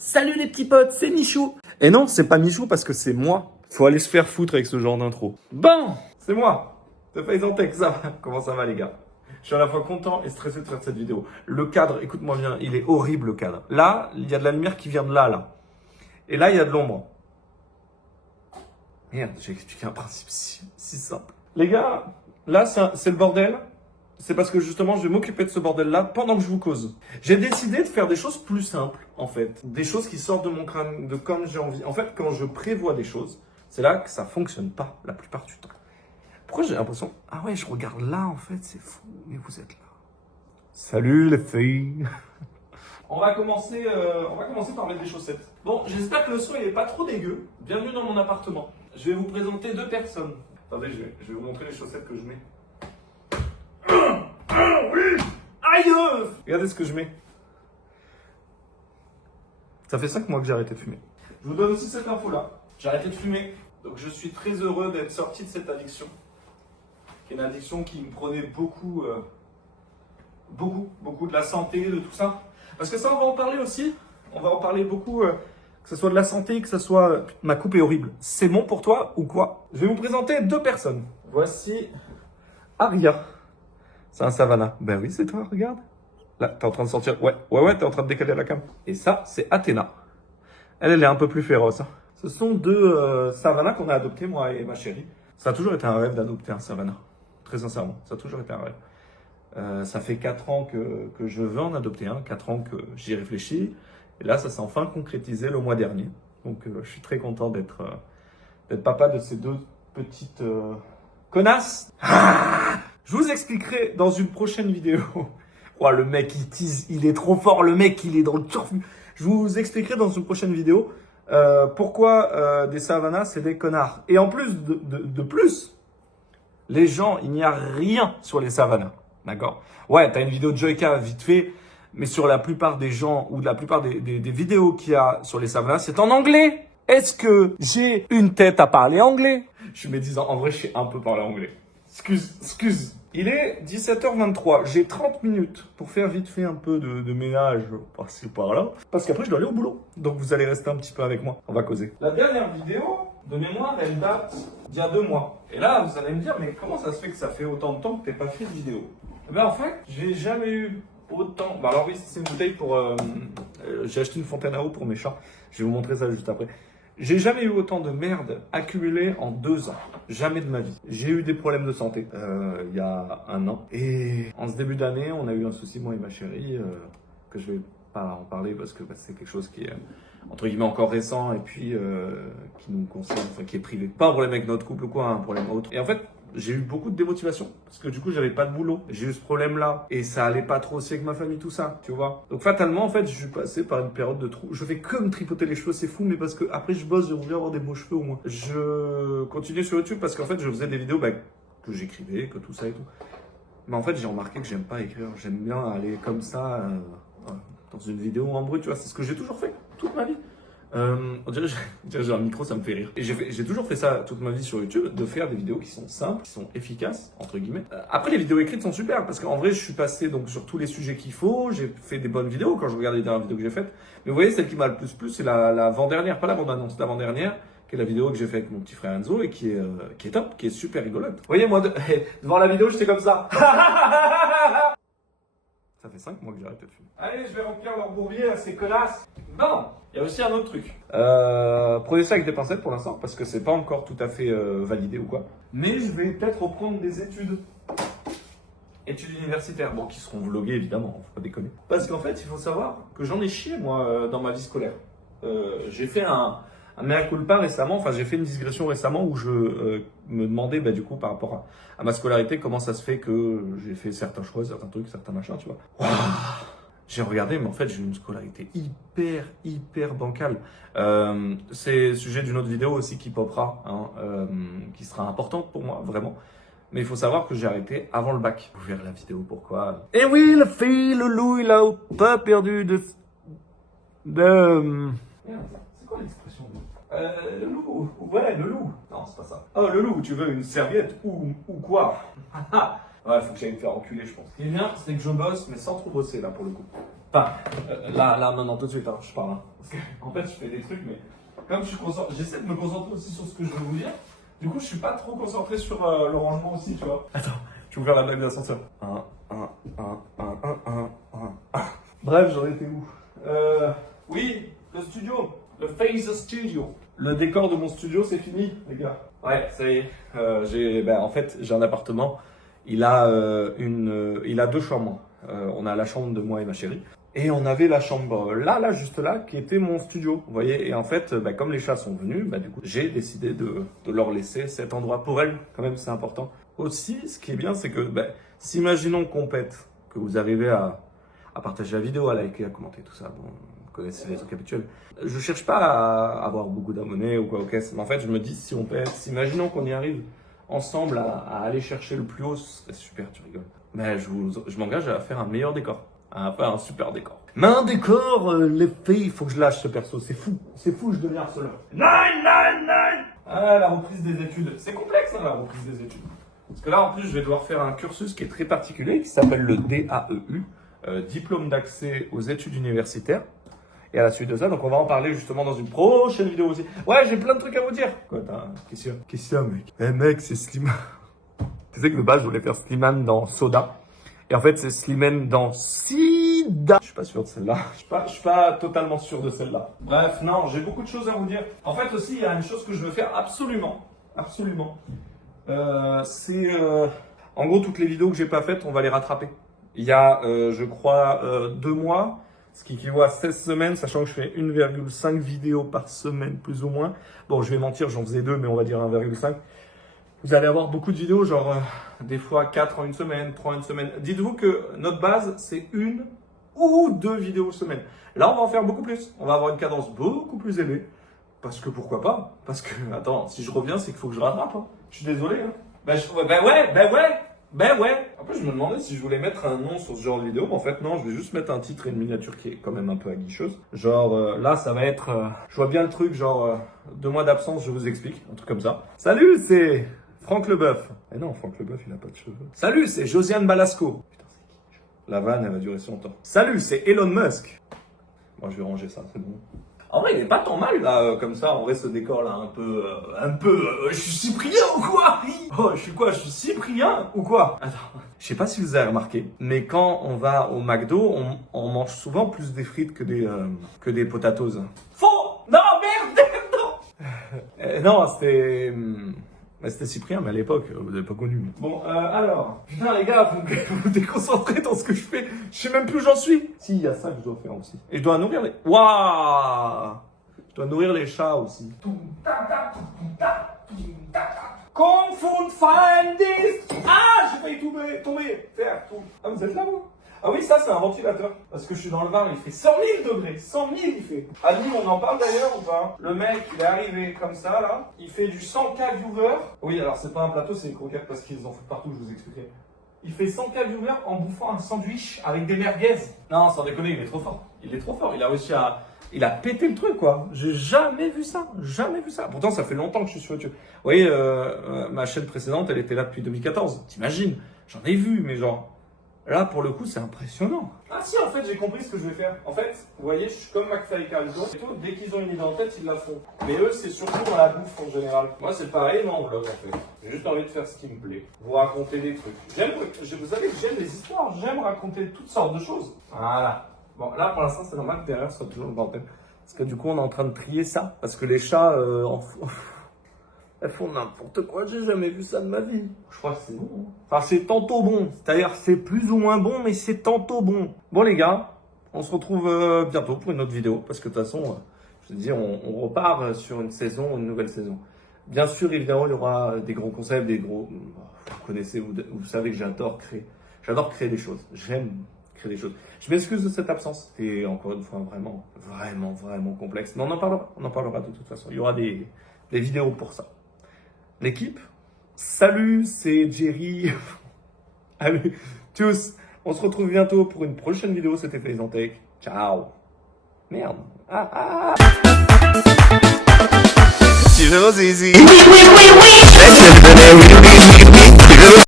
Salut les petits potes, c'est Michou. Et non, c'est pas Michou parce que c'est moi. Faut aller se faire foutre avec ce genre d'intro. Bon, c'est moi. C'est Faisantech, ça va. Comment ça va les gars? Je suis à la fois content et stressé de faire cette vidéo. Le cadre, écoute-moi bien, il est horrible le cadre. Là, il y a de la lumière qui vient de là. Et là, il y a de l'ombre. Merde, j'ai expliqué un principe si simple. Les gars, là, c'est le bordel. C'est parce que justement, je vais m'occuper de ce bordel-là pendant que je vous cause. J'ai décidé de faire des choses plus simples, en fait. Des choses qui sortent de mon crâne, de comme j'ai envie. En fait, quand je prévois des choses, c'est là que ça fonctionne pas la plupart du temps. Pourquoi j'ai l'impression... Ah ouais, je regarde là, en fait, c'est fou. Mais vous êtes là. Salut les filles. On va commencer par mettre des chaussettes. Bon, j'espère que le son il est pas trop dégueu. Bienvenue dans mon appartement. Je vais vous présenter deux personnes. Attendez, je vais vous montrer les chaussettes que je mets. Oui. Aïe! Regardez ce que je mets. Ça fait 5 mois que j'ai arrêté de fumer. Je vous donne aussi cette info-là. J'ai arrêté de fumer. Donc je suis très heureux d'être sorti de cette addiction. Qui est une addiction qui me prenait beaucoup de la santé, de tout ça. Parce que ça, on va en parler aussi. On va en parler beaucoup, que ce soit de la santé, que ce soit... Ma coupe est horrible. C'est bon pour toi ou quoi? Je vais vous présenter deux personnes. Voici Aria. C'est un savannah. Ben oui, c'est toi, regarde. Là, t'es en train de sortir. Ouais, t'es en train de décaler la cam. Et ça, c'est Athéna. Elle est un peu plus féroce. Hein. Ce sont deux savannahs qu'on a adoptés, moi et ma chérie. Ça a toujours été un rêve d'adopter un savannah. Très sincèrement, ça a toujours été un rêve. Ça fait 4 ans que je veux en adopter un, 4 ans que j'y réfléchis. Et là, ça s'est enfin concrétisé le mois dernier. Donc, je suis très content d'être papa de ces deux petites connasses. Je vous expliquerai dans une prochaine vidéo. Oh, le mec, il tease, il est trop fort. Le mec, il est dans le turfu. Je vous expliquerai dans une prochaine vidéo pourquoi des savannahs, c'est des connards. Et en plus de plus, les gens, il n'y a rien sur les savannahs. D'accord? Ouais, t'as une vidéo de Joyka vite fait, mais sur la plupart des gens ou de la plupart des vidéos qu'il y a sur les savannahs, c'est en anglais. Est-ce que j'ai une tête à parler anglais? Je suis médisant. En vrai, je sais un peu parler anglais. Excuse. Il est 17h23. J'ai 30 minutes pour faire vite fait un peu de ménage par-ci par-là. Parce qu'après, je dois aller au boulot. Donc, vous allez rester un petit peu avec moi. On va causer. La dernière vidéo, de mémoire, elle date d'il y a 2 mois. Et là, vous allez me dire, mais comment ça se fait que ça fait autant de temps que t'es pas fait de vidéo? Eh ben, en fait, j'ai jamais eu autant... Bah alors oui, c'est une bouteille pour... j'ai acheté une fontaine à eau pour mes chats. Je vais vous montrer ça juste après. J'ai jamais eu autant de merde accumulée en 2 ans. Jamais de ma vie. J'ai eu des problèmes de santé il y a 1 an. Et en ce début d'année, on a eu un souci, moi et ma chérie, que je vais pas en parler parce que c'est quelque chose qui est, entre guillemets, encore récent et puis qui nous concerne, enfin qui est privé. Pas un problème avec notre couple ou quoi, un problème autre. Et en fait, j'ai eu beaucoup de démotivation parce que du coup, j'avais pas de boulot. J'ai eu ce problème-là et ça allait pas trop aussi avec ma famille, tout ça, tu vois. Donc fatalement, en fait, je suis passé par une période de trou. Je fais que me tripoter les cheveux, c'est fou, mais parce que après je bosse, je voulais avoir des beaux cheveux au moins. Je continue sur YouTube parce qu'en fait, je faisais des vidéos que j'écrivais, que tout ça et tout. Mais en fait, j'ai remarqué que j'aime pas écrire. J'aime bien aller comme ça dans une vidéo en brut, tu vois. C'est ce que j'ai toujours fait toute ma vie. On dirait j'ai un micro, ça me fait rire. Et j'ai toujours fait ça toute ma vie sur YouTube, de faire des vidéos qui sont simples, qui sont efficaces, entre guillemets. Après, les vidéos écrites sont super, parce qu'en vrai, je suis passé donc sur tous les sujets qu'il faut, j'ai fait des bonnes vidéos quand je regarde les dernières vidéos que j'ai faites. Mais vous voyez, celle qui m'a le plus plu, c'est l'avant-dernière, pas la bande-annonce, l'avant-dernière, qui est la vidéo que j'ai faite avec mon petit frère Enzo et qui est top, qui est super rigolote. Vous voyez, moi, devant la vidéo, j'étais comme ça. Ça fait 5 mois que j'ai arrêté de fumer. Allez, je vais remplir leur bourbier à ces connasses. Non, il y a aussi un autre truc. Prenez ça avec des pincettes pour l'instant, parce que c'est pas encore tout à fait validé ou quoi. Mais je vais peut-être reprendre des études. Études universitaires, bon, qui seront vloguées évidemment, faut pas déconner. Parce qu'en fait, il faut savoir que j'en ai chié, moi, dans ma vie scolaire. J'ai fait un mea culpa récemment, enfin j'ai fait une digression récemment où je me demandais du coup par rapport à ma scolarité comment ça se fait que j'ai fait certains choix, certains trucs, certains machins, tu vois. Wow. J'ai regardé, mais en fait j'ai une scolarité hyper bancale. C'est le sujet d'une autre vidéo aussi qui popera, hein, qui sera importante pour moi, vraiment. Mais il faut savoir que j'ai arrêté avant le bac. Vous verrez la vidéo, pourquoi. Et oui, la fille, le loup, il a pas perdu de... Merde, c'est quoi l'expression? Le loup, ouais, le loup. Non, c'est pas ça. Oh, le loup, tu veux une serviette ou quoi? Ouais, faut que j'aille me faire enculer, je pense. Ce qui est bien, c'est que je bosse, mais sans trop bosser, là, pour le coup. Enfin, là, maintenant, tout de suite, hein, je parle. Hein. Parce que, en fait, je fais des trucs, mais comme je suis concentré, j'essaie de me concentrer aussi sur ce que je veux vous dire. Du coup, je suis pas trop concentré sur le rangement aussi, tu vois. Attends, je vais vous faire la blague d'ascenseur. Bref, j'en étais où? Oui, le studio. Le Phase Studio. Le décor de mon studio, c'est fini, les gars. Ouais, ça y est. En fait, j'ai un appartement. Il a 2 chambres. On a la chambre de moi et ma chérie. Et on avait la chambre là, juste là, qui était mon studio. Vous voyez? Et en fait, comme les chats sont venus, du coup, j'ai décidé de leur laisser cet endroit pour elles. Quand même, c'est important. Aussi, ce qui est bien, c'est que, si imaginons qu'on pète, que vous arrivez à partager la vidéo, à liker, à commenter, tout ça. Bon, vous connaissez les trucs habituels. Je cherche pas à avoir beaucoup d'abonnés ou quoi, ok. Mais en fait, je me dis, si on pète, imaginons qu'on y arrive ensemble à aller chercher le plus haut, ce serait super, tu rigoles. Mais je m'engage à faire un meilleur décor. À faire un super décor. Mais un décor, les filles, il faut que je lâche ce perso. C'est fou, je deviens harceleur. Ah, la reprise des études. C'est complexe, hein, la reprise des études. Parce que là, en plus, je vais devoir faire un cursus qui est très particulier, qui s'appelle le DAEU, diplôme d'accès aux études universitaires. Et à la suite de ça, donc on va en parler justement dans une prochaine vidéo aussi. Ouais, j'ai plein de trucs à vous dire. Quoi, qu'est-ce qu'il y a, mec? Eh mec, c'est Slimane. Tu sais que de base, je voulais faire Slimane dans Soda. Et en fait, c'est Slimane dans Sida. Je suis pas sûr de celle-là. Je suis pas totalement sûr de celle-là. Bref, non, j'ai beaucoup de choses à vous dire. En fait aussi, il y a une chose que je veux faire absolument. En gros, toutes les vidéos que j'ai pas faites, on va les rattraper. Il y a, je crois, 2 mois, ce qui équivaut à 16 semaines, sachant que je fais 1,5 vidéos par semaine, plus ou moins. Bon, je vais mentir, j'en faisais 2, mais on va dire 1,5. Vous allez avoir beaucoup de vidéos, genre des fois 4 en une semaine, 3 en une semaine. Dites-vous que notre base, c'est 1 ou 2 vidéos semaine. Là, on va en faire beaucoup plus. On va avoir une cadence beaucoup plus élevée. Parce que pourquoi pas? Parce que, attends, si je reviens, c'est qu'il faut que je rattrape. Hein. Je suis désolé. Hein. Ouais. En plus, je me demandais si je voulais mettre un nom sur ce genre de vidéo. Mais en fait, non, je vais juste mettre un titre et une miniature qui est quand même un peu aguicheuse. Genre, là, ça va être... je vois bien le truc, genre, 2 mois d'absence, je vous explique. Un truc comme ça. Salut, c'est Franck Leboeuf. Eh non, Franck Leboeuf, il a pas de cheveux. Salut, c'est Josiane Balasco. Putain, c'est qui? La vanne, elle va durer si longtemps. Salut, c'est Elon Musk. Moi, je vais ranger ça, c'est bon. En vrai, il est pas tant mal, là, comme ça. En vrai, ce décor-là, un peu, je suis Cyprien ou quoi? Oh, je suis quoi? Je suis Cyprien ou quoi? Attends. Je sais pas si vous avez remarqué, mais quand on va au McDo, on mange souvent plus des frites que des potatoes. Faux! Non, merde, non! Non, c'était Cyprien, mais à l'époque, vous n'avez pas connu. Bon, alors, putain les gars, vous déconcentrez dans ce que je fais. Je sais même plus où j'en suis. Si, il y a ça que je dois faire aussi. Et je dois nourrir les... Waouh! Je dois nourrir les chats aussi. Confund Feindis! Ah, j'ai failli tomber. Faire tout. Ah, vous êtes là, vous? Ah oui, ça, c'est un ventilateur. Parce que je suis dans le Var, il fait 100 000 degrés. 100 000, il fait. À Nîmes, on en parle d'ailleurs ou pas? Le mec, il est arrivé comme ça, là. Il fait du 100K viewer. Oui, alors c'est pas un plateau, c'est une croquette parce qu'ils en foutent partout, je vous expliquerai. Il fait 100K viewer en bouffant un sandwich avec des merguez. Non, sans déconner, il est trop fort. Il a réussi à... Il a pété le truc, quoi. J'ai jamais vu ça. Pourtant, ça fait longtemps que je suis sur YouTube. Vous voyez, ma chaîne précédente, elle était là depuis 2014. T'imagines? J'en ai vu, mais genre... Là, pour le coup, c'est impressionnant. Ah si, en fait, j'ai compris ce que je vais faire. En fait, vous voyez, je suis comme McFly et Carlito. Dès qu'ils ont une idée en tête, ils la font. Mais eux, c'est surtout dans la bouffe en général. Moi, c'est pareil, mais en vlog, en fait. J'ai juste envie de faire ce qui me plaît. Vous raconter des trucs. Vous savez que j'aime les histoires. J'aime raconter toutes sortes de choses. Voilà. Bon, là, pour l'instant, c'est normal que derrière soit toujours le bordel. Parce que du coup, on est en train de trier ça. Parce que les chats, elles font n'importe quoi, j'ai jamais vu ça de ma vie. Je crois que c'est bon. Enfin, c'est tantôt bon. C'est-à-dire, c'est plus ou moins bon, mais c'est tantôt bon. Bon, les gars, on se retrouve bientôt pour une autre vidéo. Parce que de toute façon, je te dis, on repart sur une nouvelle saison. Bien sûr, évidemment, il y aura des gros concepts, vous connaissez, vous savez que j'adore créer. J'adore créer des choses. J'aime créer des choses. Je m'excuse de cette absence. Et encore une fois, vraiment complexe. Mais on en parlera de toute façon. Il y aura des vidéos pour ça. L'équipe, salut, c'est Jerry. Allez, tous, on se retrouve bientôt pour une prochaine vidéo. C'était Tech. Ciao. Merde. Tu veux easy.